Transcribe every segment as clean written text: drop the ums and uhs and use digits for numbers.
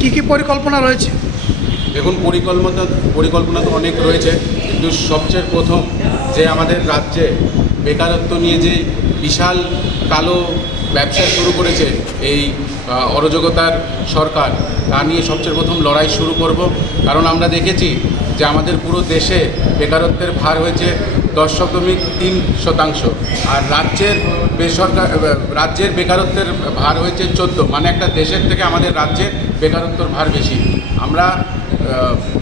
কি পরিকল্পনা রয়েছে? দেখুন, পরিকল্পনা তো অনেক রয়েছে, কিন্তু সবচেয়ে প্রথম যে আমাদের রাজ্যে বেকারত্ব নিয়ে যে বিশাল কালো ব্যবসা শুরু করেছে এই অরাজকতার সরকার, তা নিয়ে সবচেয়ে প্রথম লড়াই শুরু করব। কারণ আমরা দেখেছি যে আমাদের পুরো দেশে বেকারত্বের ভার হয়েছে 10.3%, আর রাজ্যের বেকারত্বের ভার হয়েছে 14। মানে একটা দেশের থেকে আমাদের রাজ্যের বেকারত্বের ভার বেশি। আমরা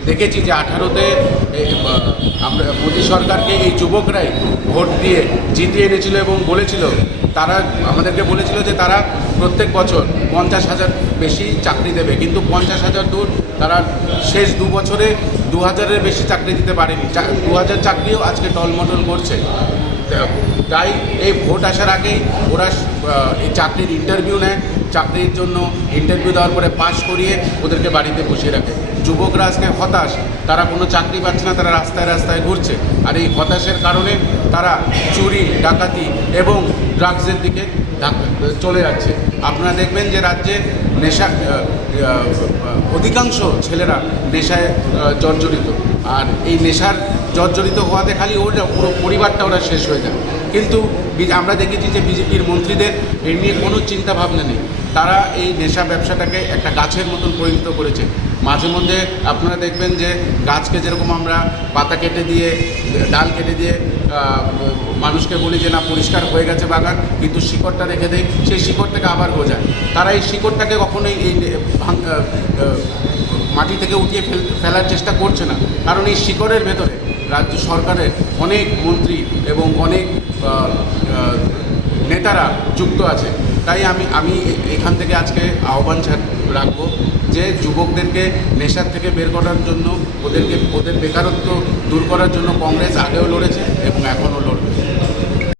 দেখেছি যে 18-তে আমরা মোদী সরকারকে এই যুবকরাই ভোট দিয়ে জিতিয়ে এনেছিল এবং বলেছিল, তারা আমাদেরকে বলেছিল যে তারা প্রত্যেক বছর 50,000 বেশি চাকরি দেবে, কিন্তু 50,000 দূর, তারা শেষ 2 বছরে 2,000-এর বেশি চাকরি দিতে পারেনি। 2,000 চাকরিও আজকে টলমটল করছে। তাই এই ভোট আসার আগেই ওরা এই চাকরির ইন্টারভিউ নেয়, চাকরির জন্য ইন্টারভিউ দেওয়ার পরে পাশ করিয়ে ওদেরকে বাড়িতে বসিয়ে রাখে। যুবকরা আজকে হতাশ, তারা কোনো চাকরি পাচ্ছে না, তারা রাস্তায় রাস্তায় ঘুরছে। আর এই হতাশের কারণে তারা চুরি, ডাকাতি এবং ড্রাগসের দিকে চলে যাচ্ছে। আপনারা দেখবেন যে রাজ্যে অধিকাংশ ছেলেরা নেশায় জর্জরিত, আর এই নেশার জর্জরিত হওয়াতে খালি ওরা পুরো পরিবারটা ওরা শেষ হয়ে যায়। কিন্তু আমরা দেখেছি যে বিজেপির মন্ত্রীদের এই নিয়ে কোনো চিন্তা ভাবনা নেই। তারা এই নেশা ব্যবসাটাকে একটা গাছের মতন পরিণত করেছে। মাঝে মধ্যে আপনারা দেখবেন যে গাছকে যেরকম আমরা পাতা কেটে দিয়ে, ডাল কেটে দিয়ে মানুষকে বলি যে না পরিষ্কার হয়ে গেছে বাগান, কিন্তু শিকড়টা রেখে দেয়, সেই শিকড় থেকে আবার গজায়। তারা এই শিকড়টাকে কখনোই এই মাটি থেকে উঠিয়ে ফেলার চেষ্টা করছে না, কারণ এই শিকড়ের ভেতরে রাজ্য সরকারের অনেক মন্ত্রী এবং অনেক নেতারা যুক্ত আছে। তাই আমি এখান থেকে আজকে আহ্বান রাখবো যে যুবকদেরকে নেশার থেকে বের করার জন্য, ওদের বেকারত্ব দূর করার জন্য কংগ্রেস আগেও লড়েছে এবং এখনও